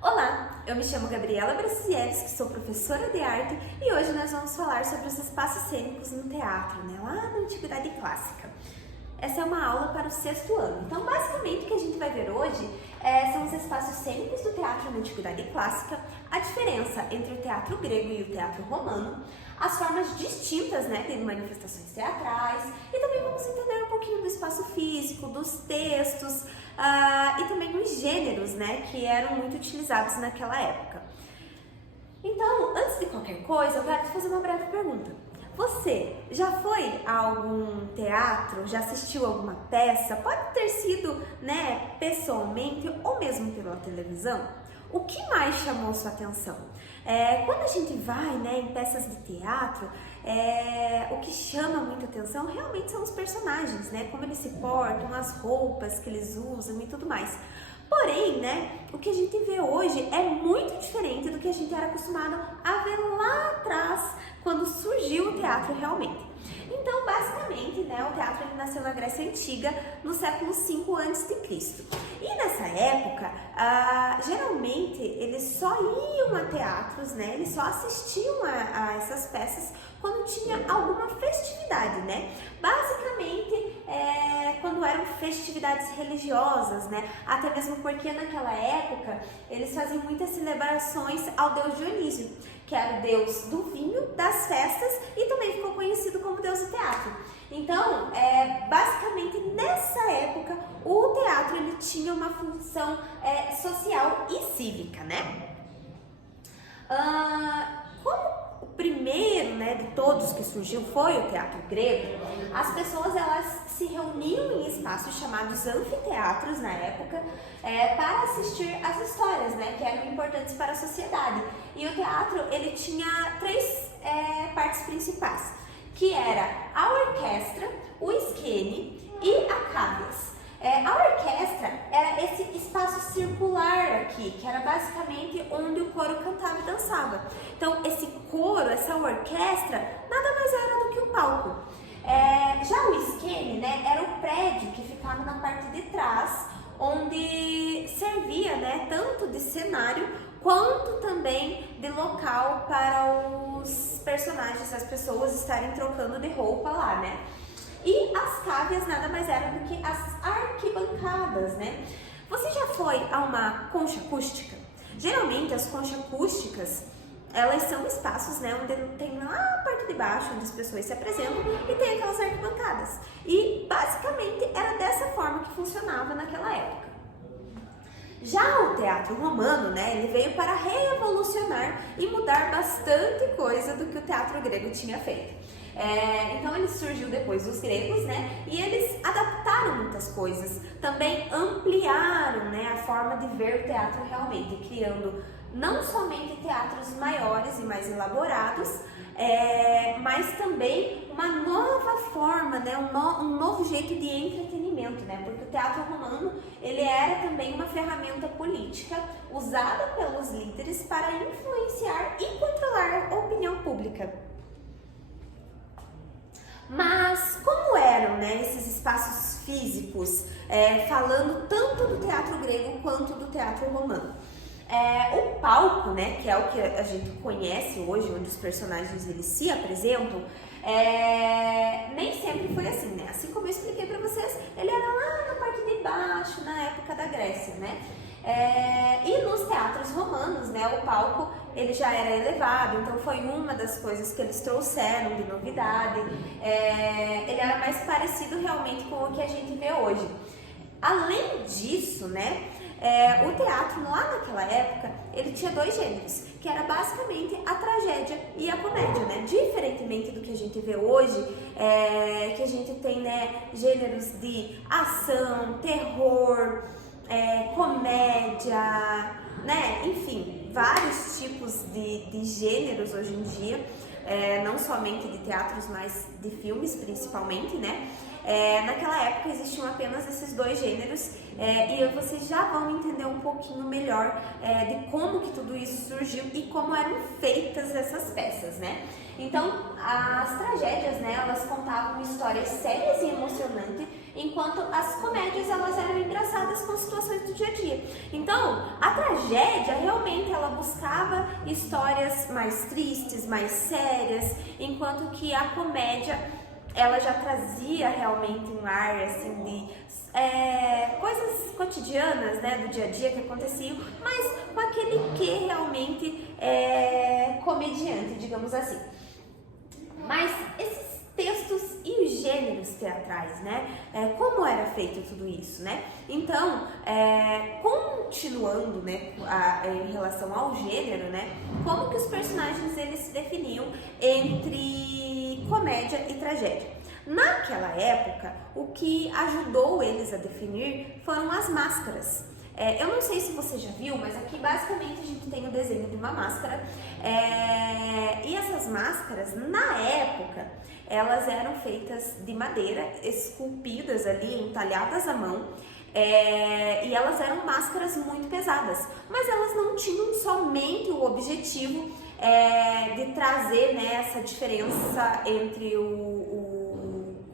Olá, eu me chamo Gabriela Brasilievski, sou professora de arte e hoje nós vamos falar sobre os espaços cênicos no teatro, lá na Antiguidade Clássica. Essa é uma aula para o 6º ano. Então, basicamente, o que a gente vai ver hoje são os espaços cênicos do teatro na Antiguidade Clássica, a diferença entre o teatro grego e o teatro romano, as formas distintas de manifestações teatrais e também vamos entender um pouquinho do espaço físico, dos textos e também dos gêneros que eram muito utilizados naquela época. Então, antes de qualquer coisa, eu quero te fazer uma breve pergunta. Você já foi a algum teatro, já assistiu alguma peça? Pode ter sido pessoalmente ou mesmo pela televisão? O que mais chamou sua atenção? Quando a gente vai em peças de teatro, o que chama muita atenção realmente são os personagens, como eles se portam, as roupas que eles usam e tudo mais. Porém, o que a gente vê hoje é muito diferente do que a gente era acostumado a ver lá atrás, quando surgiu o teatro realmente. Então, basicamente, o teatro ele nasceu na Grécia Antiga, no século V a.C. E nessa época, geralmente, eles só iam a teatros, eles só assistiam a essas peças quando tinha alguma festividade, Basicamente, quando eram festividades religiosas, Até mesmo porque naquela época, eles faziam muitas celebrações ao deus Dionísio, que era o deus do vinho, das festas e também ficou conhecido como deus do teatro. Então, basicamente nessa época, o teatro ele tinha uma função social e cívica, Como o primeiro de todos que surgiu foi o teatro grego, as pessoas elas se reuniam em espaços chamados anfiteatros na época para assistir às histórias que eram importantes para a sociedade. E o teatro ele tinha três partes principais, que era a orquestra, o esquene e a cávias. A orquestra era esse espaço circular aqui, que era basicamente onde o coro cantava e dançava. Então, esse coro, essa orquestra, nada mais era do que o palco. Já o esquene, era o prédio que ficava na parte de trás, onde servia tanto de cenário quanto também de local para os personagens, as pessoas estarem trocando de roupa lá, E as cávias nada mais eram do que as arquibancadas, Você já foi a uma concha acústica? Geralmente as conchas acústicas, elas são espaços, onde tem lá a parte de baixo, onde as pessoas se apresentam e tem aquelas arquibancadas. E basicamente era dessa forma que funcionava naquela época. Já o teatro romano, ele veio para revolucionar e mudar bastante coisa do que o teatro grego tinha feito. Então ele surgiu depois dos gregos, e eles adaptaram muitas coisas, também ampliaram a forma de ver o teatro realmente, criando não somente teatros maiores e mais elaborados, mas também uma nova forma, um novo jeito de entretenimento, porque o teatro romano ele era também uma ferramenta política usada pelos líderes para influenciar e controlar a opinião pública. Mas como eram esses espaços físicos, falando tanto do teatro grego quanto do teatro romano? O palco, que é o que a gente conhece hoje, onde os personagens eles se apresentam, nem sempre foi assim, Assim como eu expliquei para vocês, ele era lá na parte de baixo, na época da Grécia, E nos teatros romanos, o palco ele já era elevado, então foi uma das coisas que eles trouxeram de novidade. Ele era mais parecido realmente com o que a gente vê hoje. Além disso, o teatro lá naquela época, ele tinha dois gêneros, que era basicamente a tragédia e a comédia, Diferentemente do que a gente vê hoje, que a gente tem, gêneros de ação, terror, comédia, Enfim, vários tipos de gêneros hoje em dia, não somente de teatros, mas de filmes principalmente, naquela época existiam apenas esses dois gêneros, e vocês já vão entender um pouquinho melhor de como que tudo isso surgiu e como eram feitas essas peças, né? Então, as tragédias, né, elas contavam histórias sérias e emocionantes, enquanto as comédias, elas eram engraçadas com situações do dia a dia. Então, a tragédia, realmente, ela buscava histórias mais tristes, mais sérias, enquanto que a comédia, ela já trazia realmente um ar, assim, de coisas cotidianas, né, do dia a dia que aconteciam, mas com aquele quê realmente comediante, digamos assim. Mas esses textos e os gêneros teatrais, né? Como era feito tudo isso, né? Então, continuando, né, em relação ao gênero, né? Como que os personagens eles se definiam entre comédia e tragédia? Naquela época, o que ajudou eles a definir foram as máscaras. Eu não sei se você já viu, mas aqui basicamente a gente tem o desenho de uma máscara, e essas máscaras, na época, elas eram feitas de madeira, esculpidas ali, entalhadas à mão, e elas eram máscaras muito pesadas, mas elas não tinham somente o objetivo de trazer, né, essa diferença entre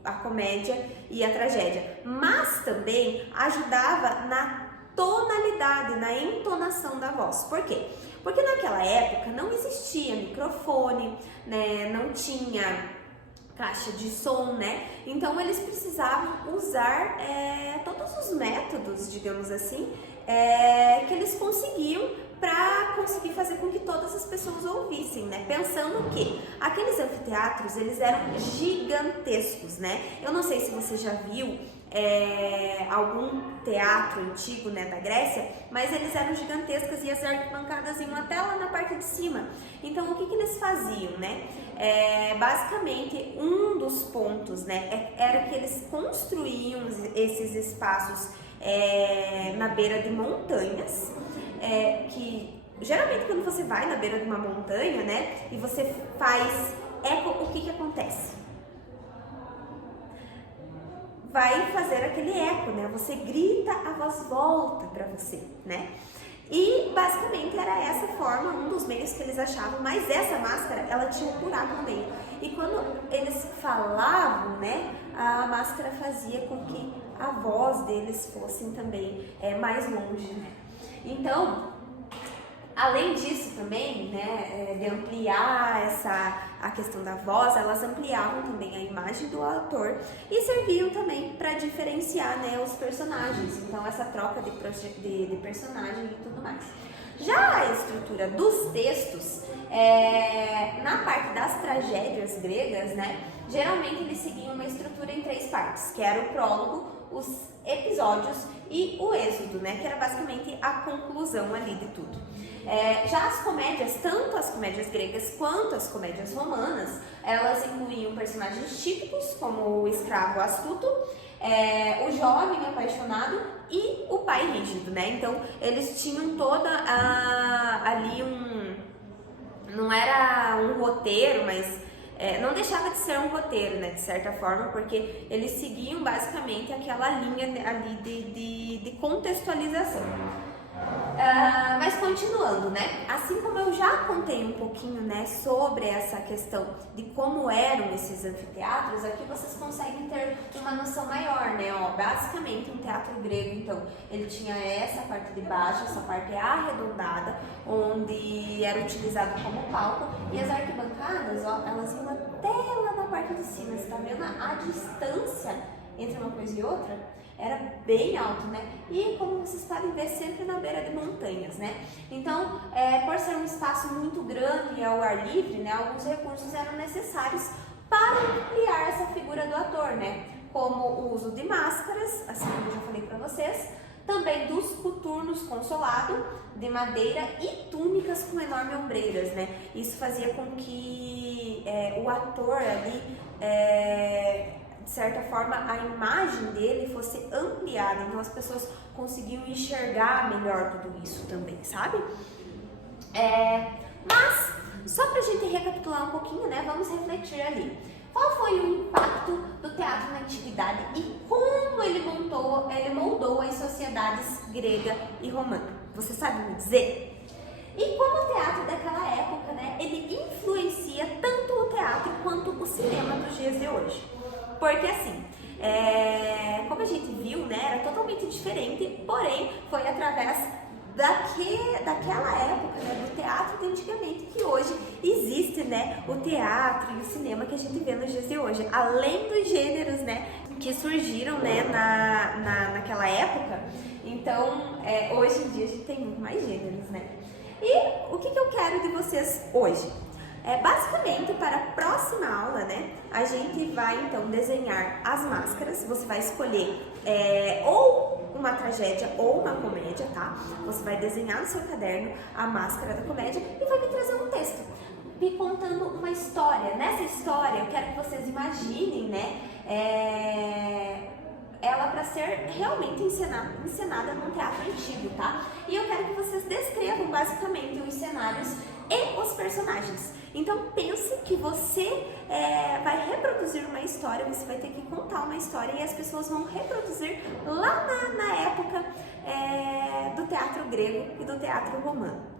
a comédia e a tragédia, mas também ajudava na tonalidade, na entonação da voz. Por quê? Porque naquela época não existia microfone, né, não tinha caixa de som, né? Então eles precisavam usar todos os métodos, digamos assim, que eles conseguiam para conseguir fazer com que todas as pessoas ouvissem, né? Pensando que aqueles anfiteatros, eles eram gigantescos, né? Eu não sei se você já viu algum teatro antigo, né, da Grécia, mas eles eram gigantescos e as arquibancadas iam até lá na parte de cima. Então, o que eles faziam, né? Basicamente, um dos pontos, né, era que eles construíam esses espaços na beira de montanhas, que geralmente quando você vai na beira de uma montanha, né, e você faz eco, o que acontece? Vai fazer aquele eco, né? Você grita, a voz volta para você, né? E basicamente era essa forma, um dos meios que eles achavam, mas essa máscara, ela tinha um buraco no meio. E quando eles falavam, né, a máscara fazia com que a voz deles fosse também mais longe, né? Então, além disso também, né, de ampliar a questão da voz, elas ampliavam também a imagem do ator e serviam também para diferenciar, né, os personagens. Então, essa troca de personagem e tudo mais. Já a estrutura dos textos, na parte das tragédias gregas, né, geralmente eles seguiam uma estrutura em 3 partes, que era o prólogo, os episódios e o êxodo, né, que era basicamente a conclusão ali de tudo. Já as comédias, tanto as comédias gregas quanto as comédias romanas, elas incluíam personagens típicos, como o escravo astuto, o jovem apaixonado e o pai rígido, né? Então, eles tinham toda ali não era um roteiro, mas não deixava de ser um roteiro, né, de certa forma, porque eles seguiam basicamente aquela linha ali de contextualização. Mas continuando, né? Assim como eu já contei um pouquinho, né, sobre essa questão de como eram esses anfiteatros, aqui vocês conseguem ter uma noção maior, né? Basicamente um teatro grego, então, ele tinha essa parte de baixo, essa parte arredondada, onde era utilizado como palco, e as arquibancadas, elas iam até lá na parte de cima. Você tá vendo a distância entre uma coisa e outra? Era bem alto, né? E como vocês podem ver, sempre na beira de montanhas, né? Então, por ser um espaço muito grande e ao ar livre, né, alguns recursos eram necessários para ampliar essa figura do ator, né? Como o uso de máscaras, assim como eu já falei para vocês, também dos coturnos com solado de madeira e túnicas com enormes ombreiras, né? Isso fazia com que o ator ali, de certa forma, a imagem dele fosse ampliada, então as pessoas conseguiam enxergar melhor tudo isso também, sabe? Mas, só pra gente recapitular um pouquinho, né, vamos refletir ali. Qual foi o impacto do teatro na antiguidade e como ele moldou as sociedades grega e romana? Você sabe me dizer? E como o teatro daquela época, né, ele influencia tanto o teatro quanto o cinema dos dias de hoje. Porque assim, como a gente viu, né, era totalmente diferente, porém foi através daquela época, né, do teatro de antigamente, que hoje existe, né, o teatro e o cinema que a gente vê nos dias de hoje. Além dos gêneros, né, que surgiram, né, naquela época, então hoje em dia a gente tem muito mais gêneros, né. E o que eu quero de vocês hoje? Basicamente, para a próxima aula, né, a gente vai então desenhar as máscaras. Você vai escolher ou uma tragédia ou uma comédia, tá? Você vai desenhar no seu caderno a máscara da comédia e vai me trazer um texto me contando uma história. Nessa história, eu quero que vocês imaginem, né, ela para ser realmente encenada num teatro antigo, tá? E eu quero que vocês descrevam basicamente os cenários e os personagens. Então pense que você vai reproduzir uma história, você vai ter que contar uma história e as pessoas vão reproduzir lá na época do teatro grego e do teatro romano.